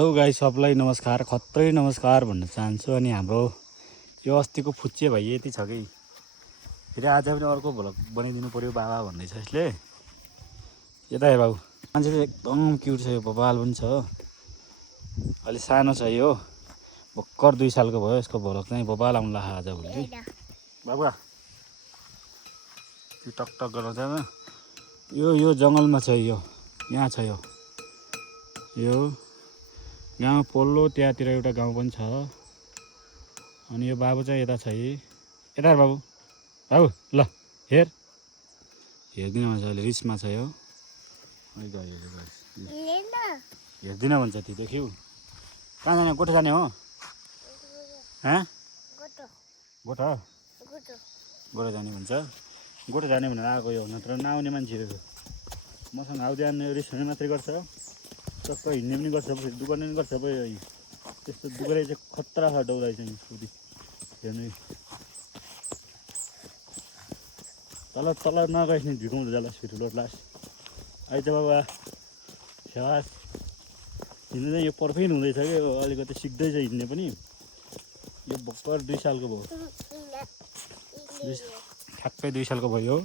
Hello guys, सबलाई नमस्कार, खत्रै नमस्कार भन्न चाहन्छु। अनि हाम्रो यो अस्तिको फुच्चे भाइ यति छ कि फेरि आज पनि अर्को भ्लग बनाइदिनु पर्यो बाबा भन्दैछ यसले। यता हेर बाबु, मान्छे चाहिँ एकदम क्युट छ, यो बबाल पनि छ। अलि सानो छ यो, भर्खर 2 सालको भयो। यसको भ्लग चाहिँ बबाल आउनु लाग्यो आज भोलि। बाबु त्यो टकटक गरेर जान, यो जङ्गलमा छ, यो यहाँ छ। यो गाउँ पल्लो त्यहाँतिर एउटा गाउँ पनि छ। अनि यो बाबु चाहिँ यता छ है, यता हेर बाबु, बाबु ल हेरिदिन भन्छ, अहिले रिसमा छ यो। हेर्दिन भन्छ, त्यो देख्यौ। कहाँ जाने, गोठो जाने हो? गोठो जाने भन्छ। गोठो जाने भनेर आएको यो, नत्र नआउने मान्छे हो। मसँग आउँदै आउने रिसाउने मात्रै गर्छ, टक्क हिँड्ने पनि गर्छ, दुकान पनि गर्छ। त्यस्तो दुकाइ चाहिँ खतरा छ डौलाई चाहिँ सोधी हेर्नु। तल नगएछ नि झुकाउँदो जाला ठुलो लास आइज बाबा स्याबास। हिँड्नु चाहिँ यो पर्फेक्ट हुँदैछ कि, अलिकति सिक्दैछ हिँड्ने पनि। यो भर्खर 2 सालको भयो, ठ्याक्कै 2 सालको भयो।